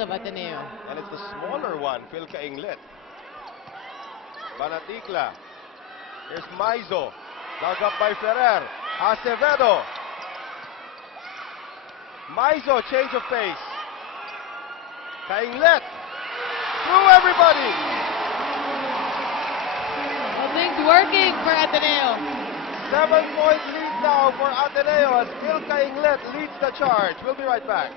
of Ateneo. And it's the smaller one, Phil Cainglet. Banatikla. Here's Maizo. Dug up by Ferrer. Acevedo. Maizo, change of pace. Cainglet. Through everybody. Well, things working for Ateneo. 7-point lead now for Ateneo as Phil Cainglet leads the charge. We'll be right back.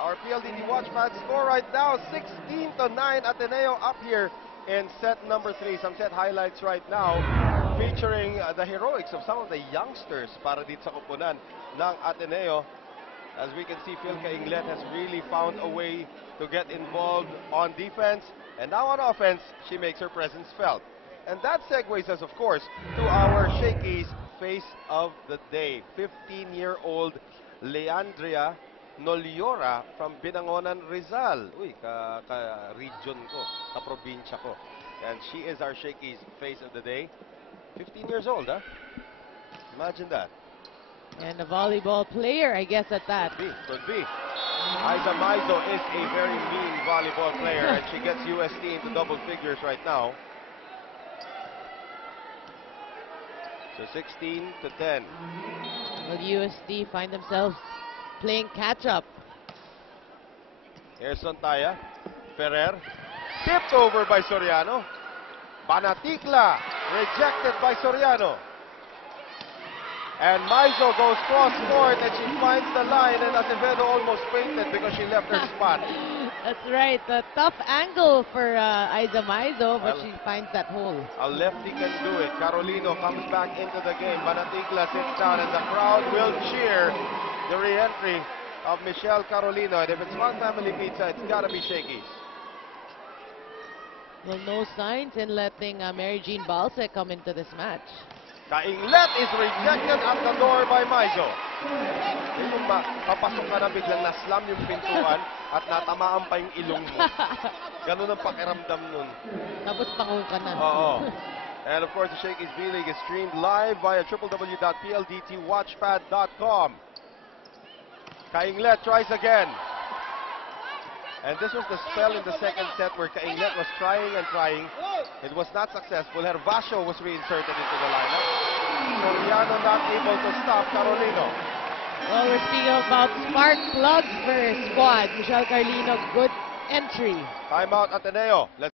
Our PLDT Watchpad score right now, 16-9. Ateneo up here in set number 3. Some set highlights right now featuring the heroics of some of the youngsters para dito sa kupunan ng Ateneo. As we can see, Phil Cainglet has really found a way to get involved on defense. And now on offense, she makes her presence felt. And that segues us, of course, to our Shakey's face of the day. 15-year-old Leandria Noliora from Binangonan, Rizal. Uy, ka-region ko, ka-probinsya ko. And she is our Shakey's face of the day. 15 years old, huh? Imagine that. And a volleyball player, I guess, at that. Could be. Aiza Maizo is a very mean volleyball player, and she gets UST into double figures right now. So 16-10. Well, USD find themselves playing catch-up. Here's Sontaya. Ferrer. Tipped over by Soriano. Banatikla. Rejected by Soriano. And Maizo goes cross-court and she finds the line, and Acevedo almost fainted because she left her spot. That's right. A tough angle for Aiza Maizo, but she finds that hole. A lefty can do it. Carolino comes back into the game. Banatikla sits down and the crowd will cheer the re-entry of Michelle Carolino. And if it's one family pizza, it's gotta be Shakey's. Well, no signs in letting Mary Jean Balse come into this match. Cainglet is rejected at the door by Maizo. Yung papasok ka na biglang naslam yung pintuan at natamaan pa yung ilong mo. Ganun ang pakiramdam nun. Tapos pangu ka na. Oo. And of course, the Shakey's B-League is streamed live via www.pldtwatchpad.com. Cainglet tries again. And this was the spell in the second set where Cainglet was trying and trying. It was not successful. Hervasio was reinserted into the lineup. Soriano not able to stop Carolino. Well, we're speaking about spark plugs for squad. Michelle Carolino, good entry. Timeout Ateneo. Let's